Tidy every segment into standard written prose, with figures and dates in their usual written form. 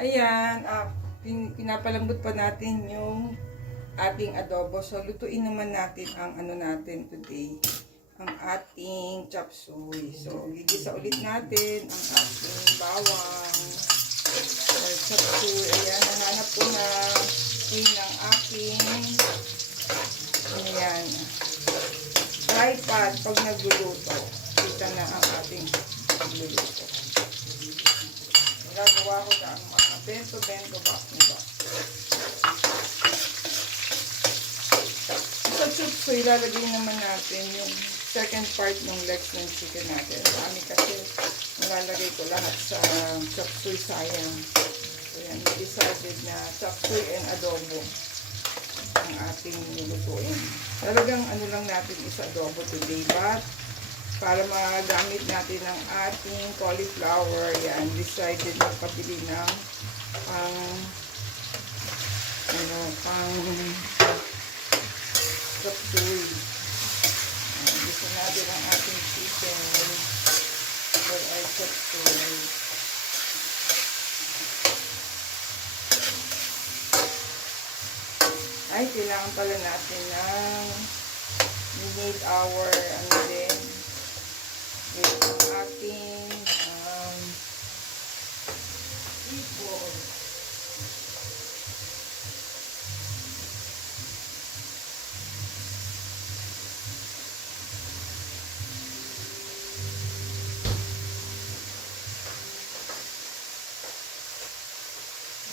Ayan, pinapalambot pa natin yung ating adobo. So, lutuin naman natin ang ano natin today. Ang ating chop suey. So, gigisa ulit natin ang ating bawang or chop suey. Ayan, nahanap ko na yung ng aking ayan, tripod pag nagluluto. Kita na ang ating nagluluto. Nagagawa ko na ang mga bento-bento box. Sa chop suey, ilalagay naman natin yung second part ng legs ng chicken natin. Marami kasi nalalagay ko lahat sa chop suey, sayang. So yan, decided na chop suey and adobo ang ating nilutuin. Talagang ano lang natin is adobo today, but para magamit natin ang ating cauliflower, yan, decided na pabili ng pang chop suey. Gusto natin ang ating chicken for our chop suey. Ay, kailangan pala natin ng we need our ano din with ang ating meatball.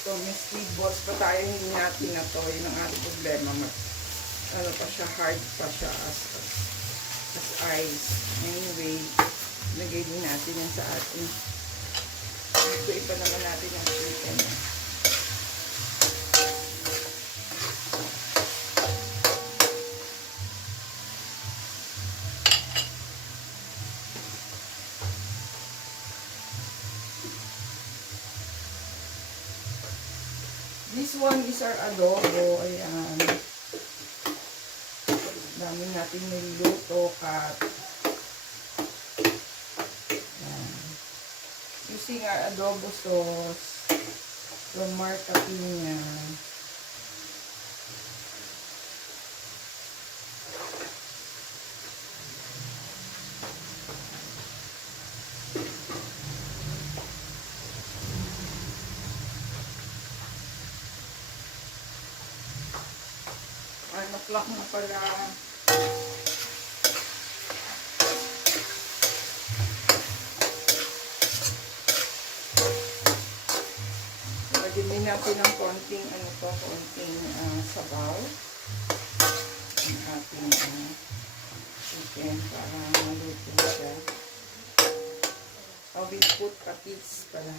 So, may squid balls pa tayo, hindi natin na to. Yun ang ating problema. Ano pa siya, hard pa siya as ice. Anyway, lagay din natin yan sa ating. Ito ipa naman natin yung chicken. This one is our adobo. Ayan. Dami natin niluto kat. Ayan. Using our adobo sauce from Marta Pina. O'clock na pala. Lagyan din natin ng konting konting sabaw ang ating chicken para maluto siya. We put patis pala.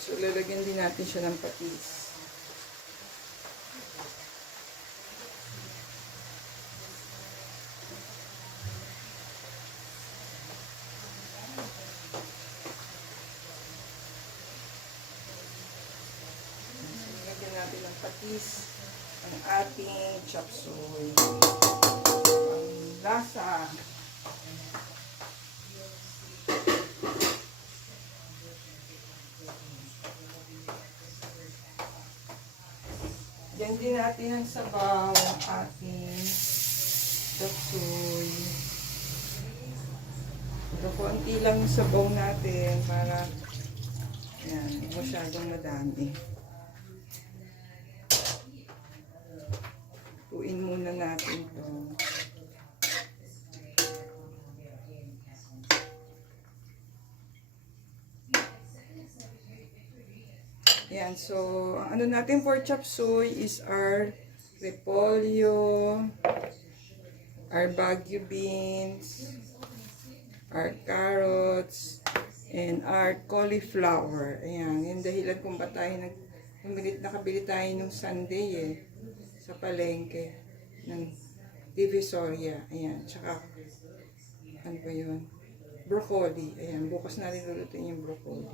So, lalagyan din natin siya ng patis. Lalagyan natin ng patis ang ating chop suey. Ang lasa. Diyan din natin ang sabaw ang ating chop suey. Ito, konti lang yung sabaw natin para yan, masyadong madami. Tuin muna natin ito. Yan, so, ang ano natin for chop suey is our repolyo, our Baguio beans, our carrots, and our cauliflower. Ayan, yung dahilan kung ba tayo nakabili tayo nung Sunday sa palengke ng Divisoria. Ayan, tsaka, ano ba yun? Broccoli. Ayan, bukas natin lulutuin yung broccoli.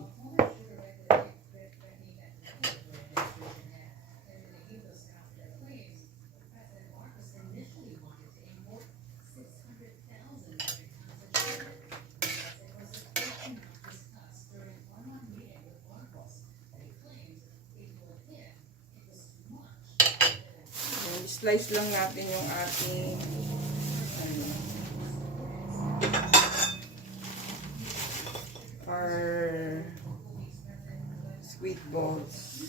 slice lang natin yung ating ano, our squid balls.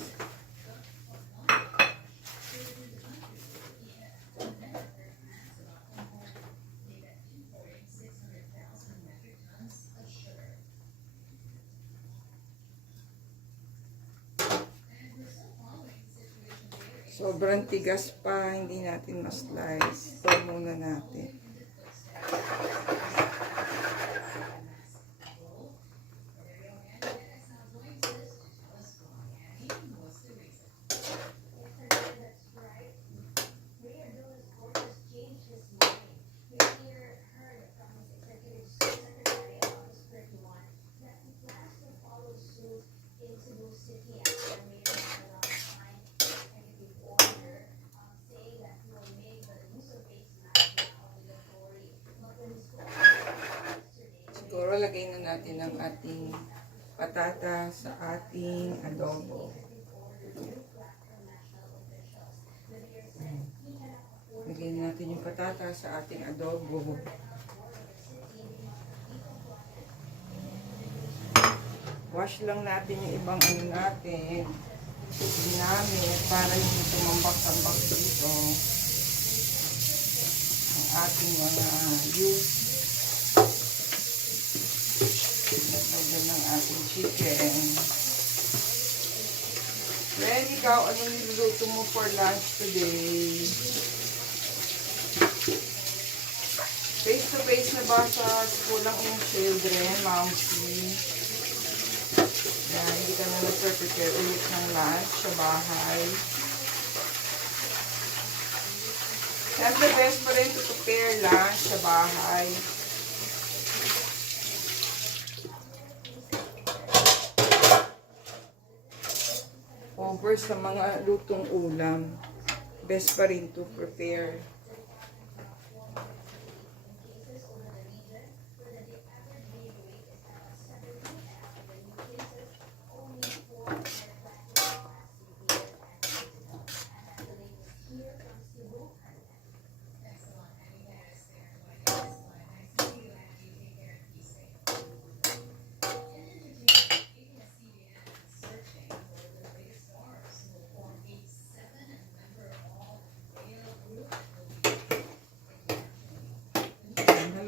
Sobrang tigas pa, hindi natin ma-slice. Ito muna natin. Siguro lagay na natin ang ating patata sa ating adobo. Lagay na natin yung patata sa ating adobo. Wash lang natin yung ibang ano natin. Ginamit para hindi tumambak-tambak dito ang ating mga juice. Lagyan ng ating chicken. Then, ikaw, anong niluluto mo for lunch today? Face-to-face na ba sa school ang iyong children, Mamsi? Yan, hindi ka na nag-prepare ulit ng lunch sa bahay. That's the best pa rin to prepare lunch sa bahay. Over sa mga lutong ulam, best pa rin to prepare.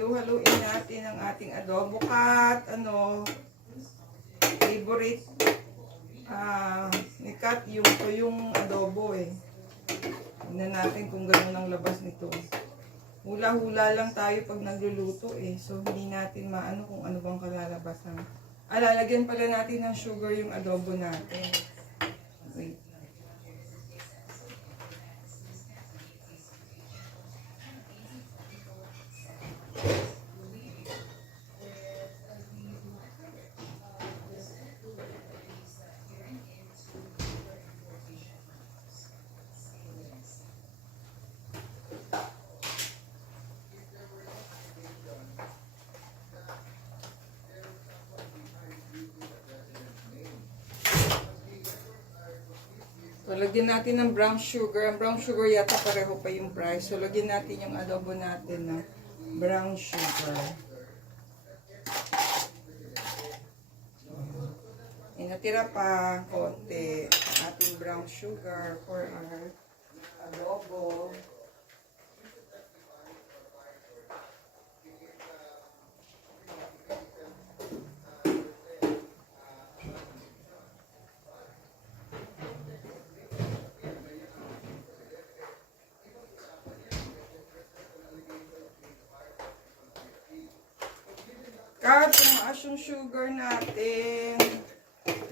Haluin natin ang ating adobo kat, favorite ni Kat yung adobo eh. Tignan natin kung gano'n ang labas nito. Hula-hula lang tayo pag nagluluto eh. So hindi natin maano kung ano bang kalalabasan. Lalagyan pala natin ng sugar yung adobo natin. Wait. So, lagyan natin ng brown sugar. Ang brown sugar yata pareho pa yung price. So, lagyan natin yung adobo natin ng brown sugar. Natira pa konti ating brown sugar for our adobo. Kahit tumaas yung sugar natin,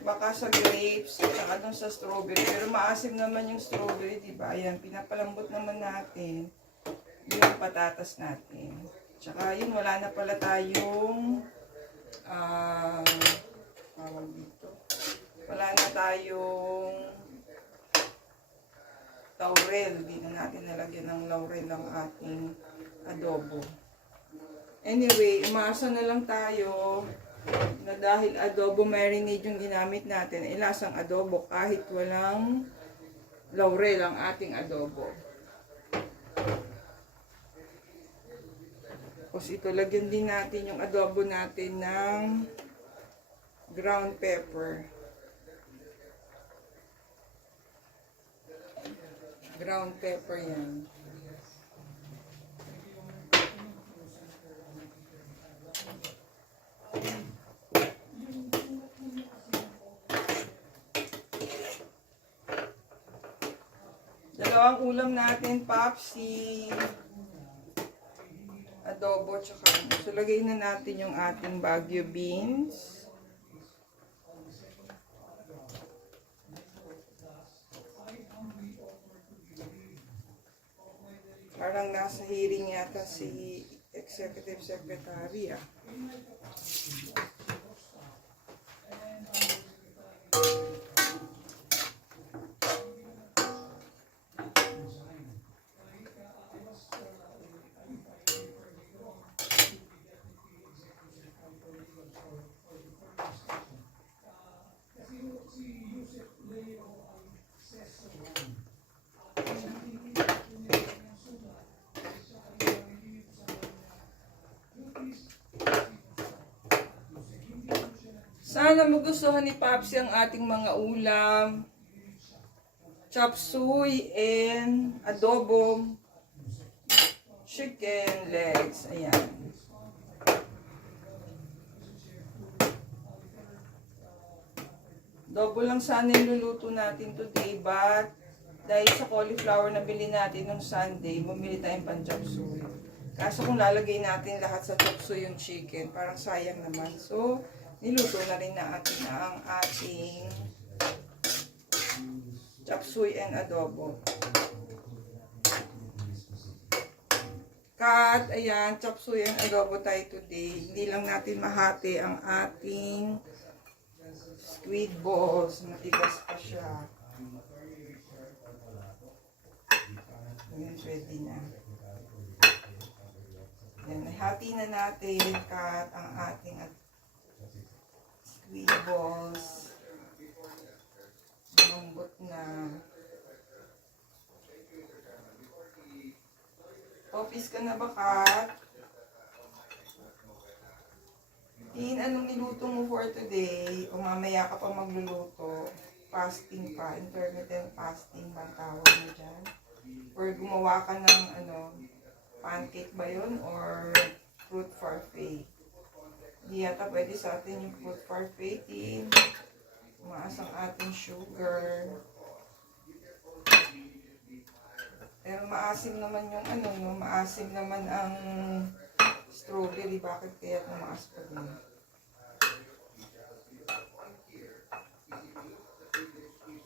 baka sa grapes, saka dun sa strawberry. Pero maasim naman yung strawberry, diba? Ayan, pinapalambot naman natin yung patatas natin. Tsaka yun, wala na pala tayong, wala na tayong laurel. Hindi na natin nalagyan ng laurel ang ating adobo. Anyway, umasa na lang tayo na dahil adobo marinade yung ginamit natin, lasang adobo kahit walang laurel ang ating adobo. Tapos ito, lagyan din natin yung adobo natin ng ground pepper. Ground pepper yan. Dalawang ulam natin, Popsi. Adobo, tsaka so lagay na natin yung ating Baguio beans. Parang nasa hearing yata si Executive Secretary ah. Sana magustuhan ni Popsi ang ating mga ulam. Chop suey and adobo chicken legs. Ayan. Adobo lang sana yung luluto natin today, but dahil sa cauliflower na bili natin nung Sunday, bumili tayong pan chop suey. Kaso kung lalagay natin lahat sa chop suey yung chicken, parang sayang naman. So, niluto na rin natin ang ating chop suey and adobo. Kat, ayan, chop suey and adobo tayo today. Hindi lang natin mahati ang ating squid balls. Matigas pa siya. Ayan, pwede na. Ayan, hati na natin, Kat, ang ating squid balls. Lambot na. Office ka na ba, Kat? Anong niluto mo for today? O mamaya ka pa magluluto? Fasting pa. Intermittent fasting ba tawag mo dyan? Or gumawa ka ng pancake ba yun? Or fruit parfait? Di yata pwede sa atin yung fruit parfait. Tumaas ang ating sugar. Pero maasim naman yung maasim naman ang strawberry. Bakit kaya tumaas pa din?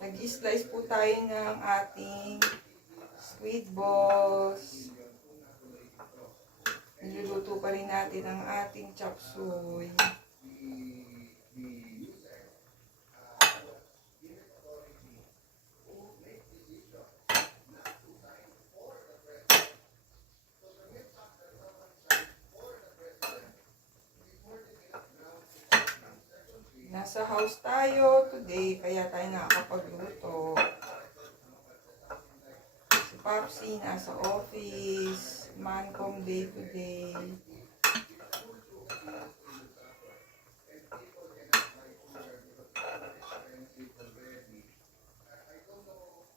Nag-slice po tayo ng ating squid balls. Niluluto pa rin natin ang ating chop suey. Nasa house tayo today, kaya tayo nakakapagluto. Si Popsi nasa office, Mancom day today.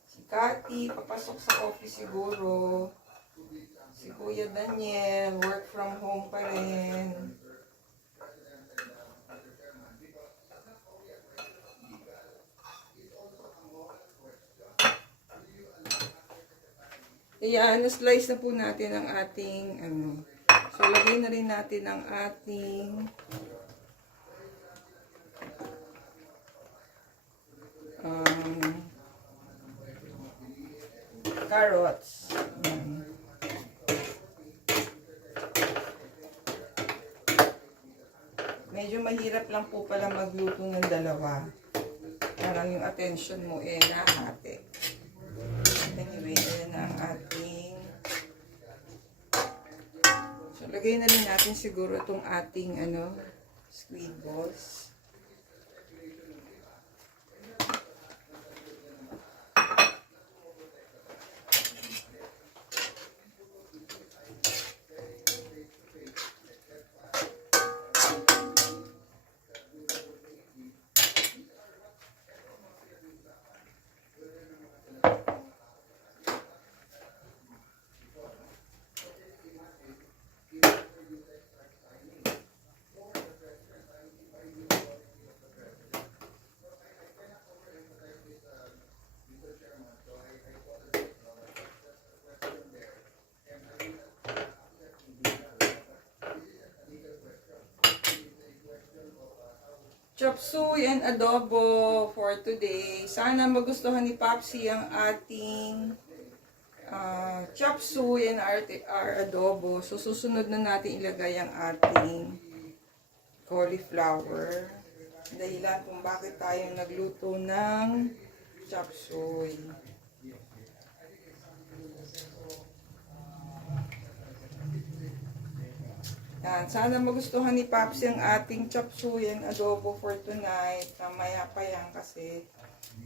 Si Cathy, papasok sa office siguro. Si Kuya Daniel, work from home pa rin. Ayan, na-slice na po natin ang ating, so lagay na rin natin ang ating carrots. Ayan. Medyo mahirap lang po pala magluto ng dalawa. Parang yung attention mo nahati. Anyway, ayan na ang ating. So, lagay na rin natin siguro itong ating, squid balls. chop suey and adobo for today. Sana magustuhan ni Papsi ang ating chop suey and our adobo. So, susunod na natin ilagay ang ating cauliflower. Dahilan kung bakit tayo nagluto ng chop suey. Yan. Sana magustuhan ni Papsi ang ating chop suey and adobo for tonight. Mamaya pa yan kasi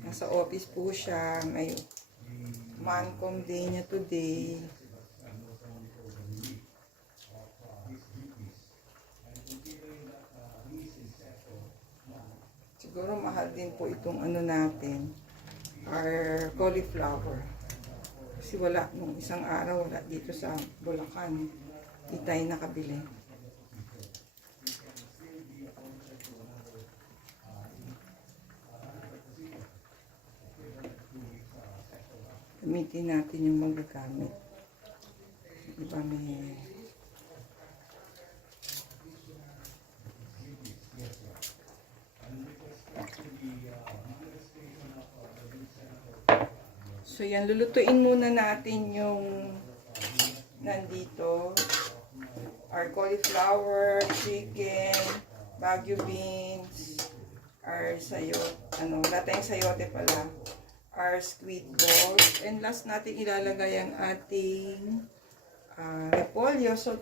nasa office po siya. May mancom day niya today. Siguro mahal din po itong ano natin, our cauliflower. Kasi wala, nung isang araw, wala dito sa Bulacan. Di tayo nakabili. Gamitin natin yung magagamit. Diba may... So yan, lulutuin muna natin yung nandito. Our cauliflower, chicken, bagu beans, our sayote, wala tayong sayote pala. Our squid balls. And last natin ilalagay ang ating repolyo. So,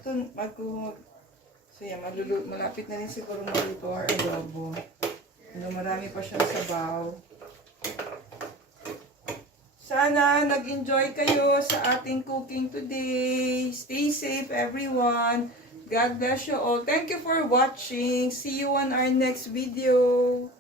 yan, malapit na rin siguro maluto our adobo. Marami pa siyang sabaw. Sana nag-enjoy kayo sa ating cooking today. Stay safe, everyone. God bless you all. Thank you for watching. See you on our next video.